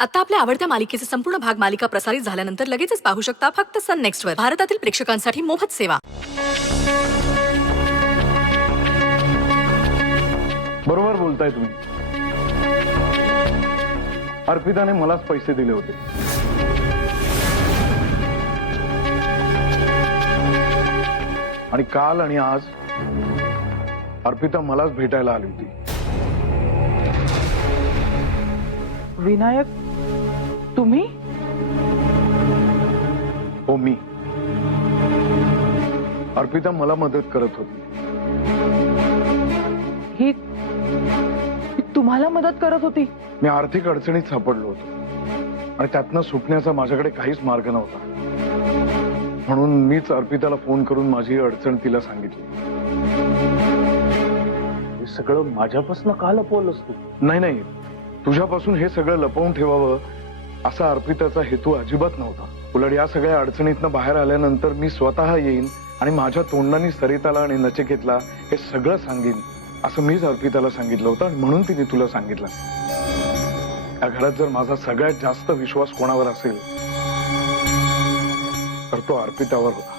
आता आपल्या आवडत्या मालिकेचे संपूर्ण भाग मालिका प्रसारित झाल्यानंतर लगेचच पाहू शकता फक्त सन नेक्स्ट वर. भारतातील प्रेक्षकांसाठी मोफत सेवा. बरोबर बोलताय तुम्ही. अर्पिताने मलाच पैसे दिले होते. आणि काल आणि आज अर्पिता मलाच भेटायला आली होती. विनायक, तुम्ही? हो, मी. अर्पिता मला मदत करत होती. ही तुम्हाला मदत करत होती? मी आर्थिक अडचणीत सापडलो होतो आणि त्यातनं सुटण्याचा माझ्याकडे काहीच मार्ग नव्हता. म्हणून मीच अर्पिताला फोन करून माझी अडचण तिला सांगितली. हे सगळं माझ्यापासून का लपवलंस तू? नाही, तुझ्यापासून हे सगळं लपवून ठेवावं असा अर्पिताचा हेतू अजिबात नव्हता. उलट या सगळ्या अडचणीतनं बाहेर आल्यानंतर मी स्वतः येईन आणि माझ्या तोंडाने सरिताला आणि नचिकेतला हे सगळं सांगेन असं मीच अर्पिताला सांगितलं होतं. आणि म्हणून तिने तुला सांगितलं. या घरात जर माझा सगळ्यात जास्त विश्वास कोणावर असेल तर तो अर्पितावर होता.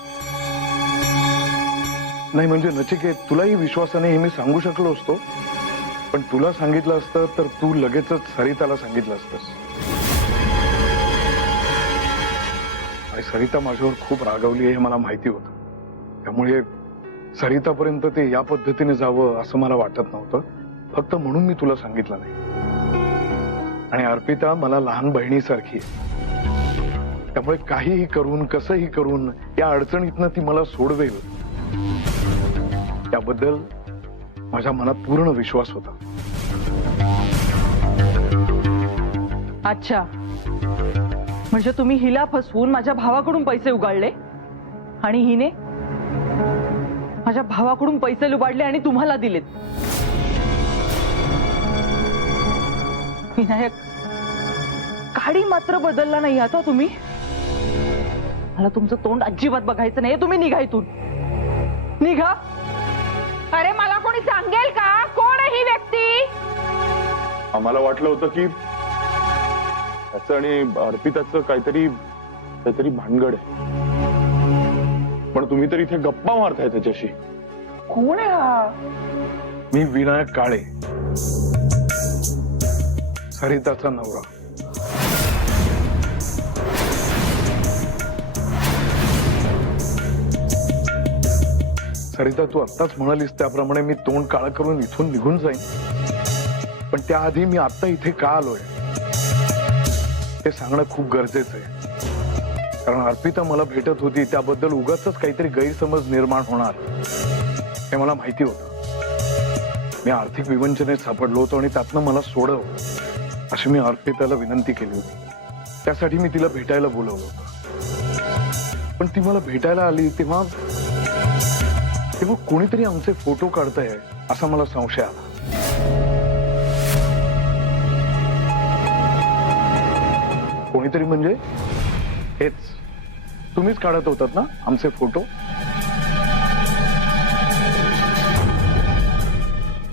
नाही म्हणजे नचिकेत, तुलाही विश्वासाने हे मी सांगू शकलो असतो, पण तुला सांगितलं असतं तर तू लगेचच सरिताला सांगितलं असतंस. आणि सरिता माझ्यावर खूप रागावली आहे हे मला माहिती होतं. त्यामुळे सरितापर्यंत ते या पद्धतीने जावं असं मला वाटत नव्हतं. फक्त म्हणून मी तुला सांगितलं नाही. आणि अर्पिता मला लहान बहिणीसारखी आहे. त्यामुळे काहीही करून कसंही करून या अडचणीतनं ती मला सोडवेल त्याबद्दल माझ्या मनात पूर्ण विश्वास होता. अच्छा, म्हणजे तुम्ही हिला फसवून माझ्या भावाकडून पैसे उगाळले आणि हिने माझ्या भावाकडून पैसे लुबाडले आणि तुम्हाला दिलेत. विनायक, काडी मात्र बदलला नाही आता तुम्ही. मला तुमचं तोंड अजिबात बघायचं नाही. तुम्ही निघा इथून, निघा. अरे मला कोणी सांगेल का कोण आहे ही व्यक्ती? आम्हाला वाटलं होतं की त्याचं आणि अर्पिताचं काहीतरी भानगड आहे, पण तुम्ही तर इथे गप्पा मारताय त्याच्याशी. कोण आहे हा? मी विनायक काळे, सरिताचा नवरा. सरिता, तू आत्ताच म्हणालीस त्याप्रमाणे मी तोंड काळं करून इथून निघून जाईन. पण त्याआधी मी आत्ता इथे का आलोय हे सांगणं खूप गरजेचं आहे. कारण अर्पिता मला भेटत होती त्याबद्दल उगाचच काहीतरी गैरसमज निर्माण होणार हे मला माहिती होतं. मी आर्थिक विवंचनेत सापडलो होतो आणि त्यातनं मला सोडव अशी मी अर्पिताला विनंती केली होती. त्यासाठी मी तिला भेटायला बोलवलं होतं. पण ती मला भेटायला आली तेव्हा कोणीतरी आमचे फोटो काढतंय असा मला संशय आला. कोणीतरी म्हणजे हेच तुम्हीच काढत होतात ना आमचे फोटो?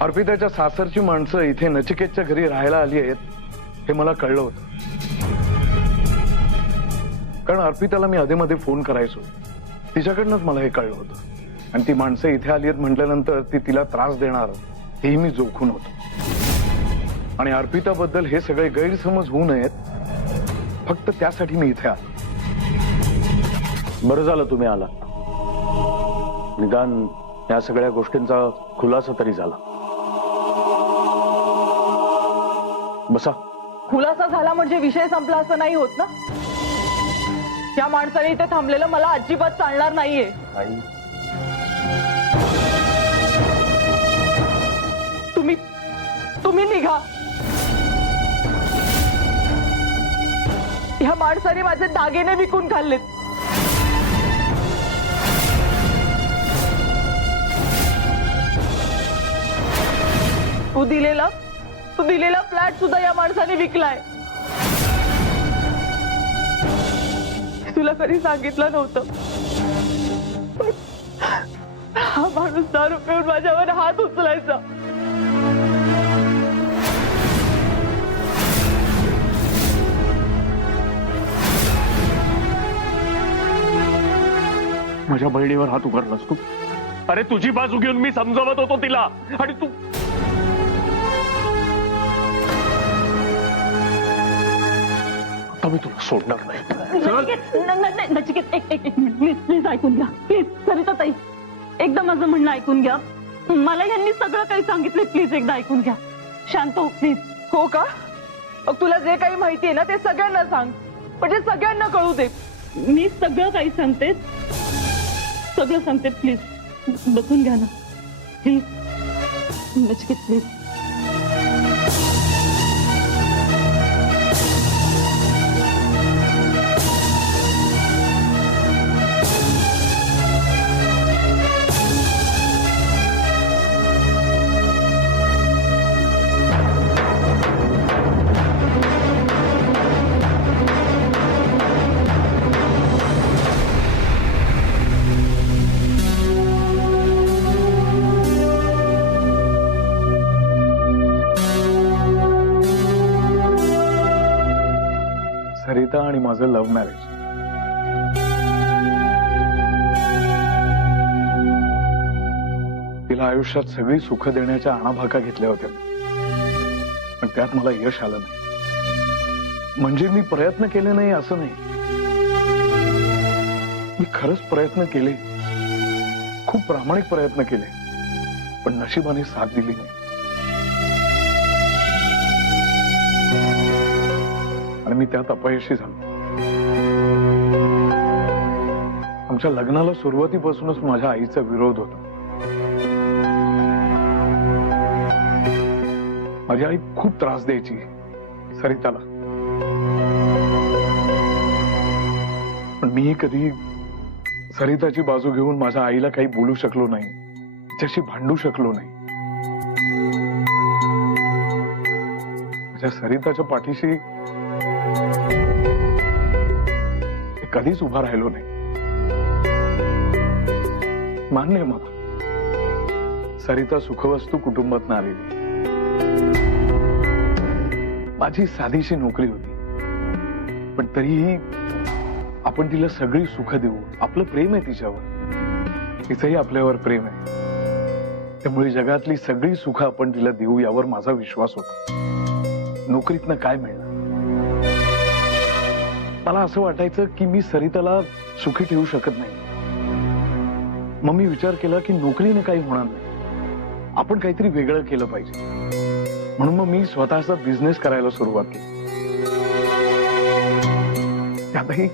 अर्पिताच्या सासरची माणसं इथे नचिकेतच्या घरी राहायला आली आहेत हे मला कळलं होतं. कारण अर्पिताला मी अधेमध्ये फोन करायचो, तिच्याकडनंच मला हे कळलं होतं. आणि ती माणसं इथे आली आहेत म्हटल्यानंतर ती तिला त्रास देणार हेही मी जोखून होतो. आणि अर्पिताबद्दल हे सगळे गैरसमज होऊ नयेत फक्त त्यासाठी मी इथे आलो. बरं झालं तुम्ही आला. निदान या सगळ्या गोष्टींचा खुलासा तरी झाला. बसा. खुलासा झाला म्हणजे विषय संपला असं नाही होत ना. त्या माणसाने इथे थांबलेलं मला अजिबात चालणार नाहीये. तुम्ही निघा. ह्या माणसाने माझे दागिने विकून खाल्लेत. तू दिलेला फ्लॅट सुद्धा या माणसाने विकलाय. तुला कधी सांगितलं नव्हतं, पण हा माणूस दारू पिऊन माझ्यावर हात उचलायचा. माझ्या बहिणीवर हात उगारलास तू. अरे तुझी बाजू घेऊन मी समजावत होतो तिला, आणि तू आता मी तुला सोडणार नाही. नचिकेत एक मिनिट प्लीज प्लीज ऐकून घ्या प्लीज. सरिता ताई एकदा माझं म्हणणं ऐकून घ्या. मला यांनी सगळं काही सांगितलं, प्लीज एकदा ऐकून घ्या. शांत हो प्लीज. हो का? मग तुला जे काही माहिती आहे ना ते सगळ्यांना सांग, म्हणजे सगळ्यांना कळू दे. मी सगळं काही सांगते, सगळं सांगते. प्लीज बसून घ्या ना प्लीज. नचिकेत प्लीज. सरिता आणि माझं लव्ह मॅरेज. तिला आयुष्यात सगळी सुख देण्याच्या आणाभाका घेतल्या होत्या, पण त्यात मला यश आलं नाही. म्हणजे मी प्रयत्न केले नाही असं नाही, मी खरंच प्रयत्न केले, खूप प्रामाणिक प्रयत्न केले, पण नशिबाने साथ दिली नाही. आणि मी त्यात अपयशी झालो. आमच्या लग्नाला सुरुवातीपासूनच माझ्या आईचा विरोध होता. माझी आई खूप त्रास द्यायची सरिताला, पण मीही कधी सरिताची बाजू घेऊन माझ्या आईला काही बोलू शकलो नाही, तिच्याशी भांडू शकलो नाही. माझ्या सरिताच्या पाठीशी कधीच उभा राहिलो नाही. मान्य आहे मला, सरिता सुखवस्तू कुटुंबात आलेली. माझी साधीशी नोकरी होती, पण तरीही आपण तिला सगळी सुख देऊ. आपलं प्रेम आहे तिच्यावर, तिचंही आपल्यावर प्रेम आहे. त्यामुळे जगातली सगळी सुख आपण तिला देऊ यावर माझा विश्वास होता. नोकरीतनं काय मिळणार? मला असं वाटायचं की मी सरिताला सुखी ठेवू शकत नाही. मग मी विचार केला की नोकरीने काही होणार नाही, आपण काहीतरी वेगळं केलं पाहिजे. म्हणून मग मी स्वतःचा बिझनेस करायला सुरुवात केली. त्यातही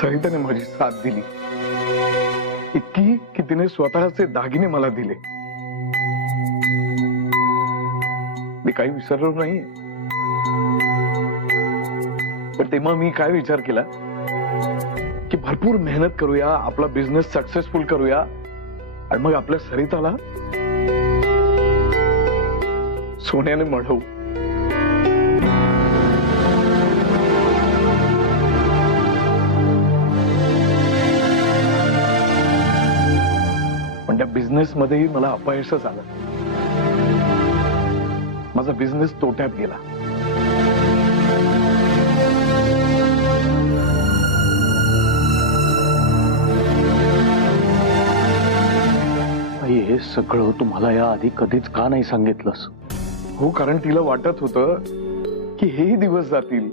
सरिताने माझी साथ दिली, इतकी की तिने स्वतःचे दागिने मला दिले. मी काही विसरलो नाही. पण तेव्हा मी काय विचार केला की भरपूर मेहनत करूया, आपला बिझनेस सक्सेसफुल करूया, आणि मग आपल्या सरिताला सोन्याने मढवू. पण त्या बिझनेस मध्येही मला अपयशच आलं. माझा बिझनेस तोट्यात गेला. हे सगळं तुम्हाला या आधी कधीच का नाही सांगितलंस? हो, कारण तिला वाटत होतं की हेही दिवस जातील.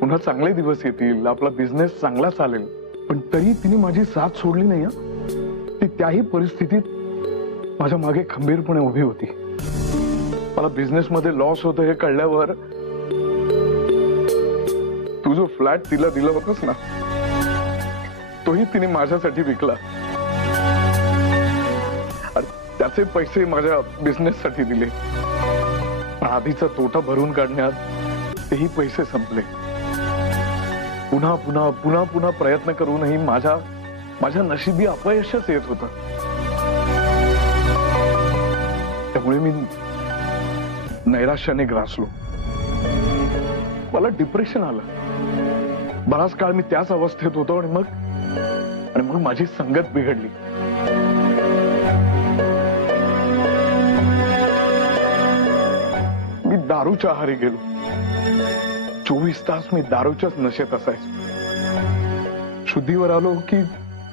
पुन्हा चांगले दिवस येतील, आपला बिझनेस चांगला चालेल. पण तरी तिने माझी साथ सोडली नाही. ती त्याही परिस्थितीत माझ्या मागे खंबीरपणे उभी होती. मला बिझनेस मध्ये लॉस होतं हे कळल्यावर तू जो फ्लॅट तिला दिला होतास ना, तोही तिने माझ्यासाठी विकला. त्याचे पैसे माझ्या बिझनेस साठी दिले. पण आधीचा तोटा भरून काढण्यात तेही पैसे संपले. पुन्हा पुन्हा पुन्हा पुन्हा प्रयत्न करूनही माझ्या नशिबी अपयशच येत होतं. त्यामुळे मी नैराश्याने ग्रासलो. मला डिप्रेशन आलं. बराच काळ मी त्याच अवस्थेत होतो. आणि मग माझी संगत बिघडली. मी दारूच्या आहारी गेलो. 24 तास मी दारूच्याच नशेत असायचो. शुद्धीवर आलो की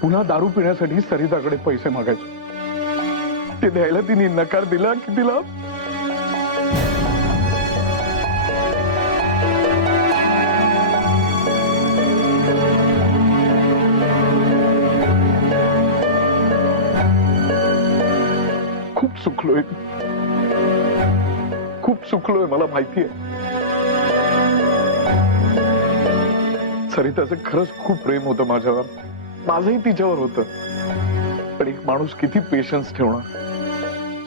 पुन्हा दारू पिण्यासाठी सरिताकडे पैसे मागायचो. ते द्यायला तिने नकार दिला की तिला खूप चुकलोय, खूप चुकलोय, मला माहितीये. सरिताचं खरंच खूप प्रेम होतं माझ्यावर, माझंही तिच्यावर होतं. पण एक माणूस किती पेशन्स ठेवणार.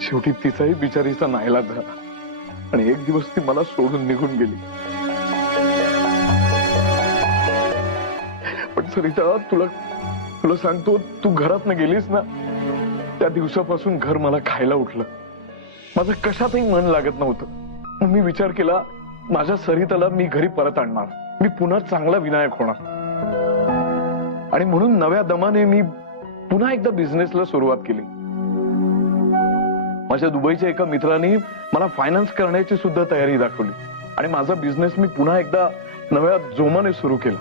शेवटी तिचाही बिचारीचा नाईलाज झाला आणि एक दिवस ती मला सोडून निघून गेली. पण सरिता, तुला सांगतो, तू घरात न गेलीस ना, त्या दिवसापासून घर मला खायला उठलं. माझं कशातही मन लागत नव्हतं. मग मी विचार केला, माझ्या सरिताला मी घरी परत आणणार, मी पुन्हा चांगला विनायक होणार. आणि म्हणून नव्या दमाने मी पुन्हा एकदा बिझनेसला सुरुवात केली. माझ्या दुबईच्या एका मित्राने मला फायनान्स करण्याची सुद्धा तयारी दाखवली आणि माझा बिझनेस मी पुन्हा एकदा नव्या जोमाने सुरू केला.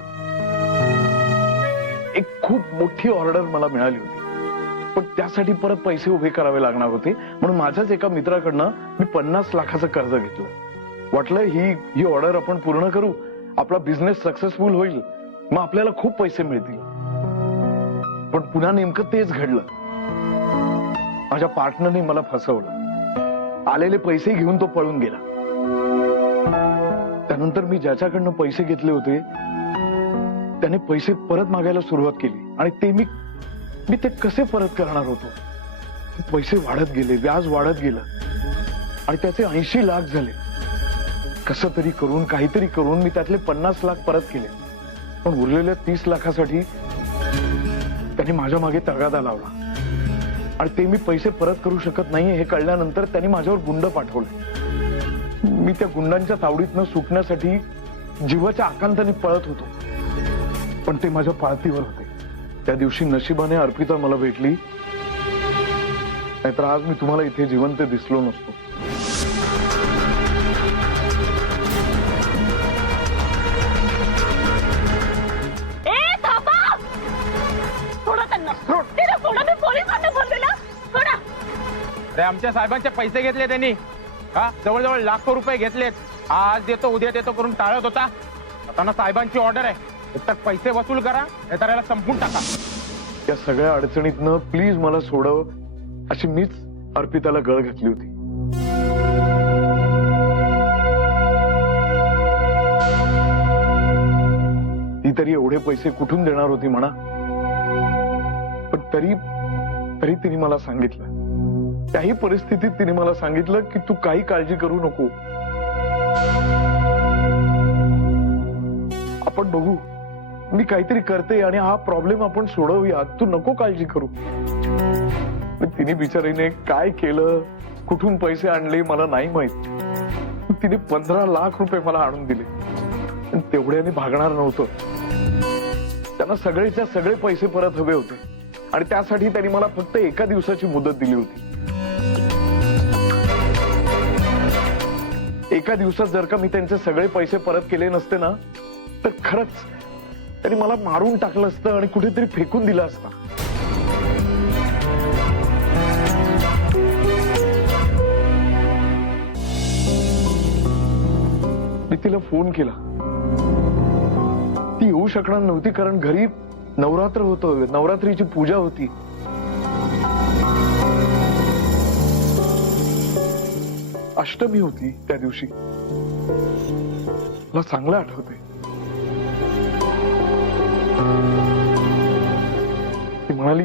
एक खूप मोठी ऑर्डर मला मिळाली होती, पण त्यासाठी परत पैसे उभे करावे लागणार होते. म्हणून माझ्याच एका मित्राकडनं मी 50 लाखाचं कर्ज घेतलं. वाटलं ही ऑर्डर आपण पूर्ण करू, आपला बिझनेस सक्सेसफुल होईल, मग आपल्याला खूप पैसे मिळतील. पण पुन्हा नेमकं तेच घडलं. माझ्या पार्टनरने मला फसवलं. आलेले पैसे घेऊन तो पळून गेला. त्यानंतर मी ज्याच्याकडनं पैसे घेतले होते त्याने पैसे परत मागायला सुरुवात केली आणि ते मी ते कसे परत करणार होतो. पैसे वाढत गेले, व्याज वाढत गेलं आणि त्याचे 80 लाख झाले. कसं तरी करून, काहीतरी करून मी त्यातले 50 लाख परत केले. पण उरलेल्या 30 लाखासाठी त्यांनी माझ्या मागे तगादा लावला आणि ते मी पैसे परत करू शकत नाहीये हे कळल्यानंतर त्यांनी माझ्यावर गुंड पाठवले. मी त्या गुंडांच्या तावडीतनं सुटण्यासाठी जीवाच्या आकांताने पळत होतो, पण ते माझ्या पाळतीवर होते. त्या दिवशी नशिबाने अर्पिता मला भेटली, नाहीतर आज मी तुम्हाला इथे जिवंत दिसलो नसतो. अरे आमच्या साहेबांचे पैसे घेतले त्यांनी, हा जवळजवळ लाखो रुपये घेतलेत. आज देतो उद्या देतो करून टाळत होता. आता साहेबांची ऑर्डर आहे, एकतर पैसे वसूल करा नाहीतर याला संपून टाका. या सगळ्या अडचणीतनं प्लीज मला सोडव, अशी मीच अर्पिताला गळ घातली होती. ती तरी एवढे पैसे कुठून देणार होती म्हणा. पण तरी तिने मला सांगितलं, त्याही परिस्थितीत तिने मला सांगितलं की तू काही काळजी करू नको, आपण बघू, मी काहीतरी करते आणि हा प्रॉब्लेम आपण सोडवूया, तू नको काळजी करू. तिने बिचारीने काय केलं, कुठून पैसे आणले मला नाही माहित. तिने 15 लाख रुपये मला आणून दिले. तेवढ्याने भागणार नव्हतं. त्यांना सगळेच्या सगळे पैसे परत हवे होते आणि त्यासाठी त्यांनी मला फक्त एका दिवसाची मुदत दिली होती. एका दिवसात जर का मी त्यांचे सगळे पैसे परत केले नसते ना, तर खरंच त्यांनी मला मारून टाकलं असतं आणि कुठेतरी फेकून दिलं असतं. मी तिला फोन केला. ती येऊ शकणार नव्हती कारण घरी नवरात्र होतं, नवरात्रीची पूजा होती. अष्टमी होती त्या दिवशी, मला चांगलं आठवतंय. ती म्हणाली,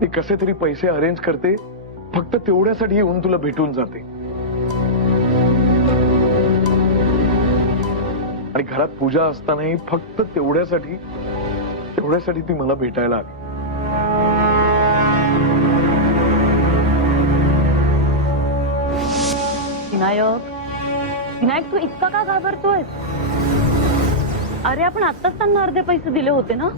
मी कसे तरी पैसे अरेंज करते, फक्त तेवढ्यासाठी येऊन तुला भेटून जाते. आणि घरात पूजा असतानाही फक्त तेवढ्यासाठी ती मला भेटायला आली. विनायक तू इतका का घाबरतोय? अरे आपण आत्ताच त्यांना अर्धे पैसे दिले होते ना.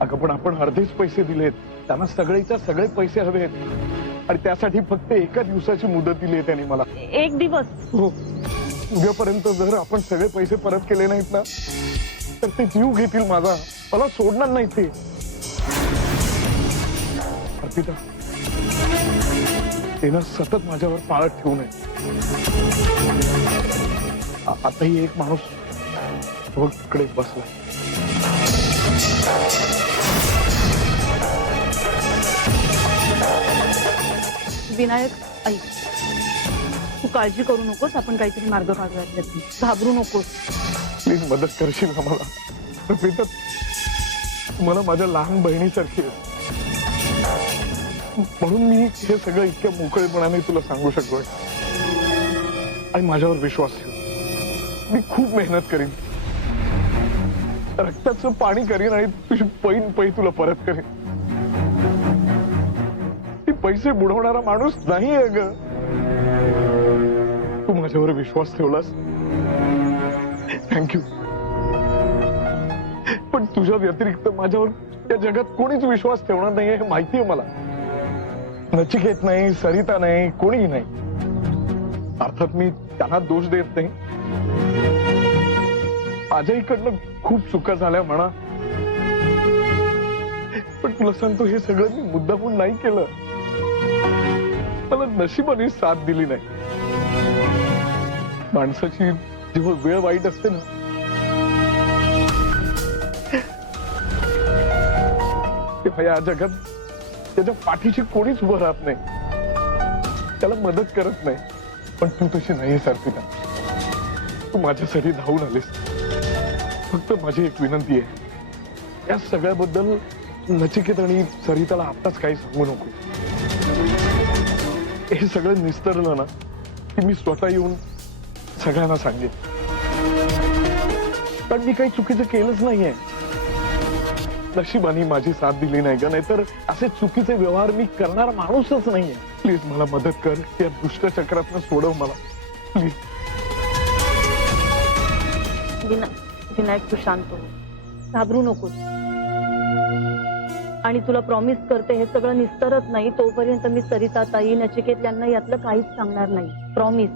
अगं पण आपण अर्धेच पैसे दिलेत, त्यांना सगळेच्या सगळे पैसे हवेत आणि त्यासाठी फक्त एका दिवसाची मुदत दिली आहे त्यांनी मला. एक दिवस? हो. उद्यापर्यंत जर आपण सगळे पैसे परत केले नाहीत ना तर ते जीव घेतील माझा, मला सोडणार नाही ते. अर्पिता, ते ना सतत माझ्यावर पाळत ठेवू नये. आताही एक माणूस बघ तिकडे बसला. विनायक ऐक, तू काळजी करू नकोस, आपण काहीतरी मार्ग काढूयात त्यातून. घाबरू नकोस. प्लीज मदत करशील ना मला. अर्पिता, मला माझ्या लहान बहिणीसारखी आहे. म्हणून मी हे सगळं इतक्या मोकळेपणाने तुला सांगू शकतोय. आणि माझ्यावर विश्वास ठेव. मी खूप मेहनत करीन, रक्ताचं पाणी करीन आणि तुझी पै तुला परत करीन. ती पैसे बुडवणारा माणूस नाही आहे ग. तू माझ्यावर विश्वास ठेवलास, थँक्यू. पण तुझ्या व्यतिरिक्त माझ्यावर या जगात कोणीच विश्वास ठेवणार नाहीये हे माहिती आहे मला. नचिकेत नाही, सरिता नाही, कोणीही नाही. अर्थात मी त्यांना दोष देत नाही. माझ्या इकडनं खूप चुका झाल्या म्हणा, पण तुला सांगतो हे सगळं मी मुद्दामून नाही केलं. मला नशिबाने साथ दिली नाही. माणसाची जेव्हा वेळ वाईट असते ना तेव्हा या जगात त्याच्या पाठीशी कोणीच उभं राहत नाही, त्याला मदत करत नाही. पण तू तशी नाहीयेस अर्पिता. तू माझ्यासाठी धावून आलीस. फक्त माझी एक विनंती आहे, या सगळ्याबद्दल नचिकेत आणि सरिताला आत्ताच काही सांगू नको. हे सगळं निस्तरलं ना की मी स्वतः येऊन सगळ्यांना सांगेन. पण मी काही चुकीचं केलंच नाहीये. नशिबाने माझी साथ दिली नाही का, नाहीतर असे चुकीचे व्यवहार मी करणारा माणूसच नाहीये. प्लीज मला मदत कर, या दुष्ट चक्रातनं सोडव मला प्लीज. विनायक, तू शांत हो, घाबरू नकोस. आणि तुला प्रॉमिस करते, हे सगळं निस्तरत नाही तोपर्यंत मी सरिता ताई, नचिकेत यांना यातलं काहीच सांगणार नाही. प्रॉमिस.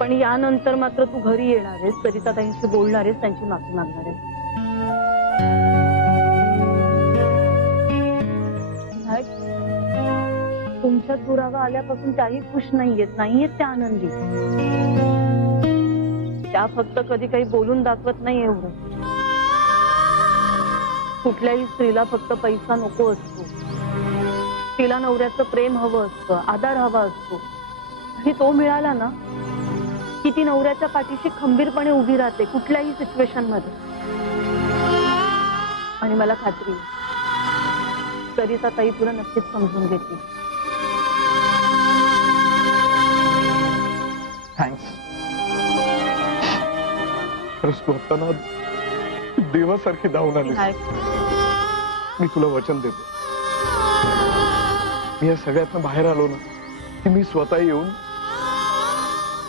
पण यानंतर मात्र तू घरी येणार आहेस, सरिता ताईंशी बोलणार आहेस, त्यांची माफी मागणार आहेस. तुमच्या दुरावा आल्यापासून त्याही खुश नाहीयेत त्या आनंदी. त्या फक्त कधी काही बोलून दाखवत नाही एवढं. कुठल्याही स्त्रीला फक्त पैसा नको असतो, तिला नवऱ्याचं प्रेम हवं असतं, आधार हवा असतो. आणि तो मिळाला ना की ती नवऱ्याच्या पाठीशी खंबीरपणे उभी राहते कुठल्याही सिच्युएशन मध्ये. आणि मला खात्री आहे, सरिता ताई तुला नक्कीच समजून घेतील. थँक्स. खरंच तू आता ना देवासारखी धावून आलीस. मी तुला वचन देतो, मी या सगळ्यातनं बाहेर आलो ना की मी स्वतः येऊन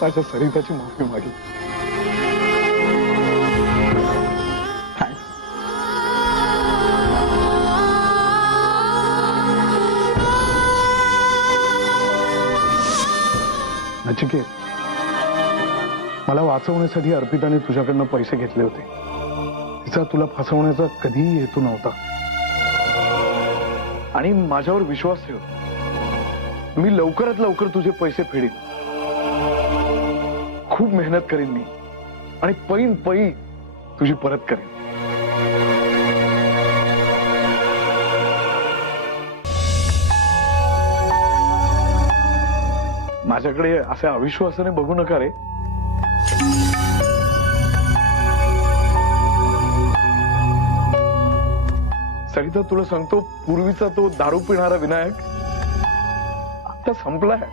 माझ्या सरिताची माफी मागेन. थँक्स. नचिकेत, मला वाचवण्यासाठी अर्पिताने तुझ्याकडनं पैसे घेतले होते. तिचा तुला फसवण्याचा कधीही हेतू नव्हता. आणि माझ्यावर विश्वास ठेव, मी लवकरात लवकर तुझे पैसे फेडीन. खूप मेहनत करीन मी आणि पै तुझी परत करेन. माझ्याकडे असे अविश्वासाने बघू नका रे. सरिता, तुला सांगतो, पूर्वीचा तो दारू पिणारा विनायक आता संपलाय.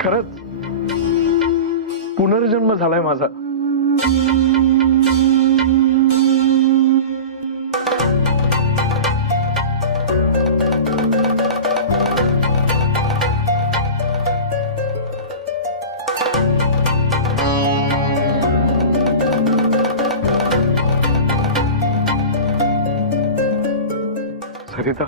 खरंच पुनर्जन्म झालाय माझा. सरिता,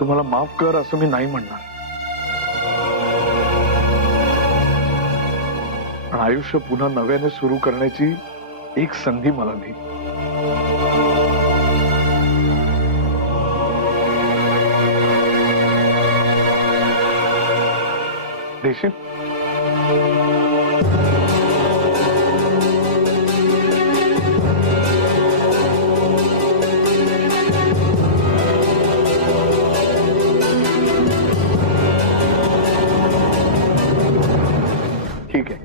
तुम्हाला माफ कर असं मी नाही म्हणणार, पण आयुष्य पुन्हा नव्याने सुरू करण्याची एक संधी मला दे. देशील? ठीक आहे,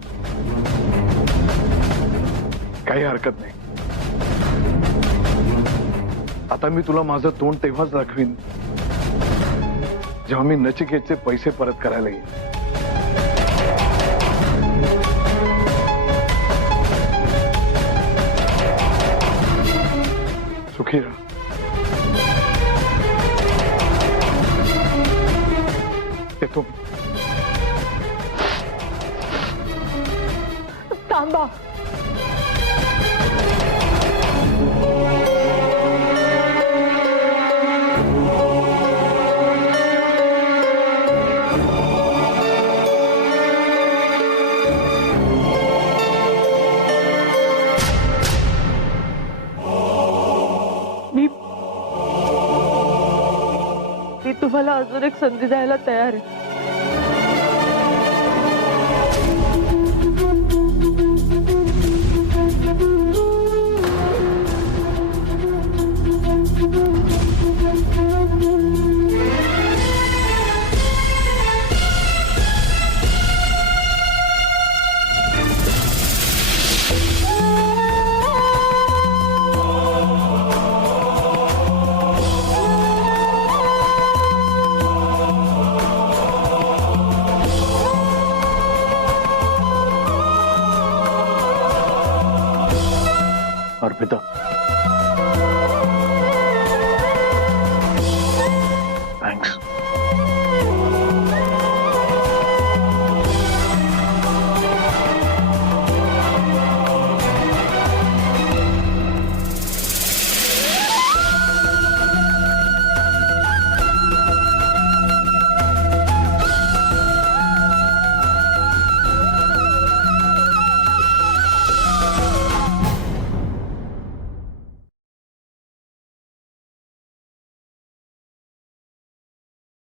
काही हरकत नाही. आता मी तुला माझं तोंड तेव्हाच दाखवीन जेव्हा मी नचिकेतचे पैसे परत करायला येईन. सुखी राहा. येतो. थांबा. मी तुम्हाला अजून एक संधी द्यायला तयार आहे. अर्पिता,